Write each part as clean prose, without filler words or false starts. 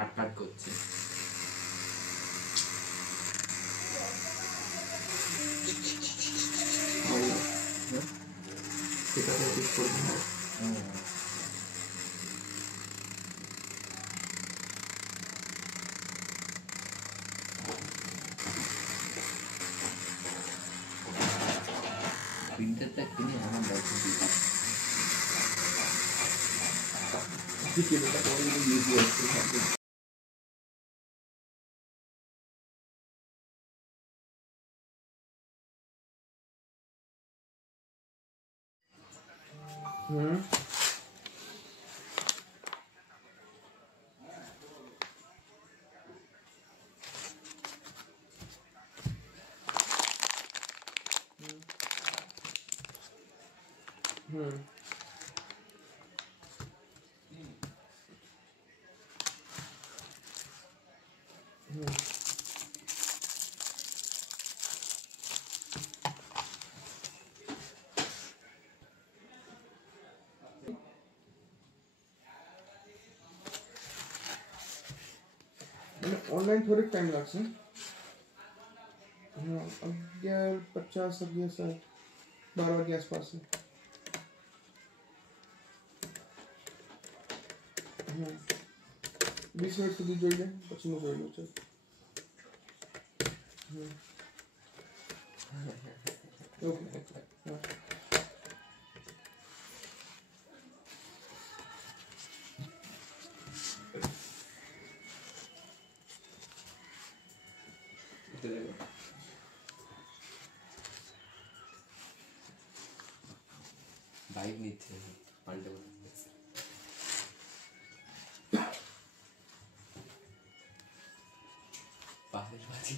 আটকাট করছে। সেটা তো ঠিক করবো না। প্রিন্টারটা কিনে আমার দরকার কেনাটা করে ইউজি আসছে ভাবছি। হুম হুম হুম ऑनलाइन थोड़े टाइम लगता है। हाँ, 11:50 12 के आसपास है। हाँ 20 मिनट સુધી જોઈ લે પછી હું જોઈ લઉં છું। ઓકે હા বাইক নিচ্ছে পাল্টে বলে পাহাড়ের বাজি।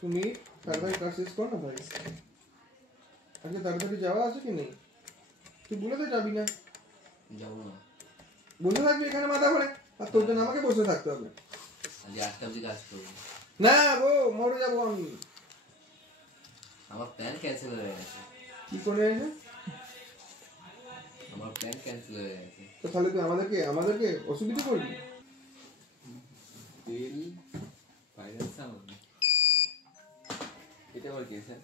তুমি তাড়াতাড়ি কাজ শেষ কর না ভাই। আজকে তাড়াতাড়ি যাওয়া আছে কি নেই? তুই বলে তো যাবি না। যাবো না, বসে থাকবি এখানে মাথা ভরে, আর তোর জন্য আমাকে বসে থাকতে হবে। আজ 8টা অবধি কাজ করবো না গো, মরে যাবো আমি। আমার প্ল্যান ক্যান্সেল হয়ে গেছে। কি করে আছে? আমার প্ল্যান ক্যান্সেল হয়ে গেছে। তো তাহলে তুই আমাদেরকে অসুবিধা করবি? তেল ফাইন্যান্স আমার এটা আবার কি স্যার?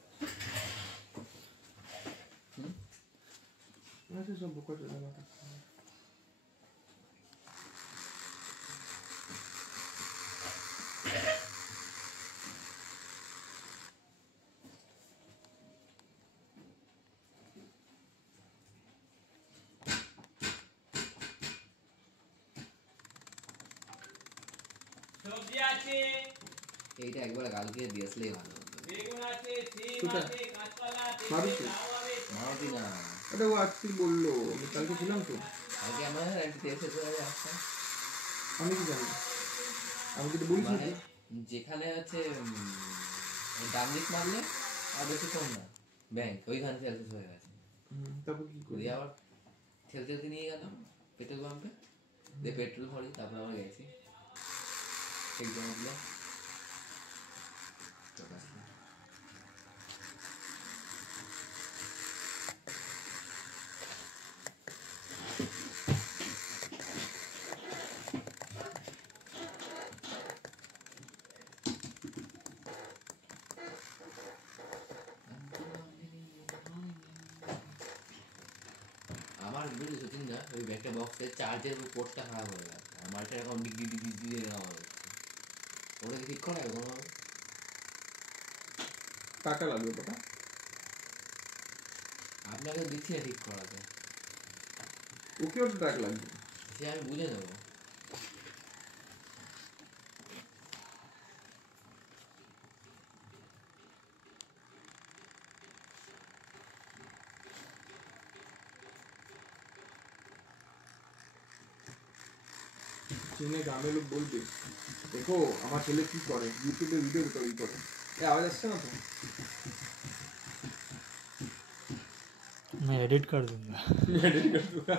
আচ্ছা সব বুক করে দেবো। সবজি আছে, এইটা একবার কালকে দিয়ে আসলেই ভালো হতো। বেগুন আছে, সিম কোথায়? আছে, কাঁচকলা আছে, মারুতি? লাউ আছে। মারুতি না, আরে ও আজকে বললো, আমি কালকে ছিলাম তো। কালকে আমরা একটা তেল শেষ হয়ে আসতাম। আমি কি জানি, আমি কিন্তু বলছি মানে যেখানে আছে ডান দিক মারলে আর বেশি কম না ব্যাংক, ওইখানে তেল শেষ হয়ে গেছে। তারপর কি করি? দিয়ে আবার ঠেলতে নিয়ে গেলাম পেট্রোল পাম্পে, দিয়ে পেট্রোল ভরি, তারপর আবার গেছি ঠিক জমা দিলে। আমার বুঝলি সচিন না, ওই ব্যাগটা বক্সের চার্জের পোর্টটা খারাপ হয়ে গেছে। আমার একটা এখন ডিগ্রি ডিগ্রি দিয়ে নেওয়া হচ্ছে, ওটা কি ঠিক করা যাবে কোনোভাবে? টাকা লাগবে বাবা। আপনাকে দিচ্ছি না ঠিক করাতে, ওকেও তো টাকা লাগবে। সে আমি বুঝে নেবো। जिन्हें ग्रामीण लोग बोलते देखो আমার ছেলে কি করে ইউটিউবে ভিডিও তৈরি করে এই আওয়াজ আসছে না তো मैं एडिट कर दूंगा। एडिट कर दूंगा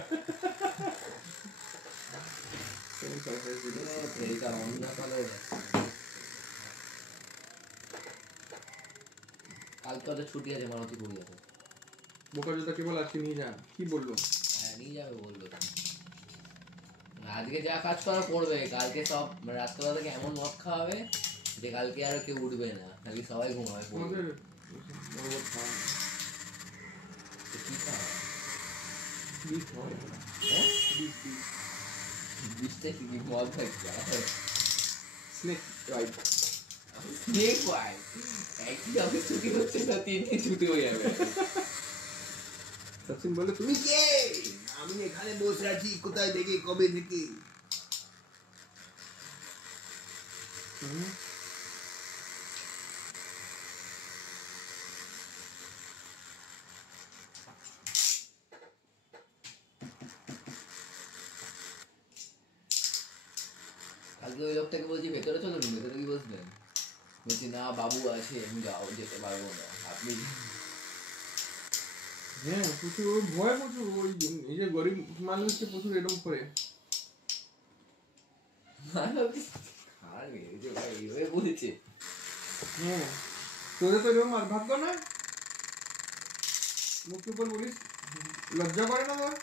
चलो सरप्राइज वीडियो তেরিকা অন্য কালো কালকে ওদের ছুটি আছে মানতি পড়ি আছে বোকা জুতা কেবল আজকে নিয়ে যান কি বললো হ্যাঁ নিয়ে যাবে বললো আজকে যা কাজ করা করবে কালকে সব রাত্রেবেলা থেকে এমন মদ খাওয়াবে যে কালকে আর কেউ উঠবে না কালকে সবাই ঘুমাবে তোমাদের বড় খাওয়া তো কি খাওয়া বিষ হয় হ্যাঁ বিষ বিষ বিষটা কি মদ খাচ্ছে স্নেক রাইট স্নেক ওয়াই একই অফিস ছুটি হচ্ছে না 3 দিন ছুটি হয়ে যাবে সচিন বলে তুমি কে আমি এখানে বসে আছি কোথায় থেকে কবে থেকে কালকে ওই লোকটাকে বলছি ভেতরে চলুন ভেতরে কি বসবেন বলছি না বাবু আছে আমি যাও যেতে পারবো না আপনি হ্যাঁ প্রচুর ওর ভয় প্রচুর ওই এই যে গরিব মানুষকে প্রচুর এরকম করে আর মেরেছে ভাই এইভাবে বলেছে হ্যাঁ তোদের তো এরকম আর ভাগ্য না মুখ উপর বলিস লজ্জা করে না তোর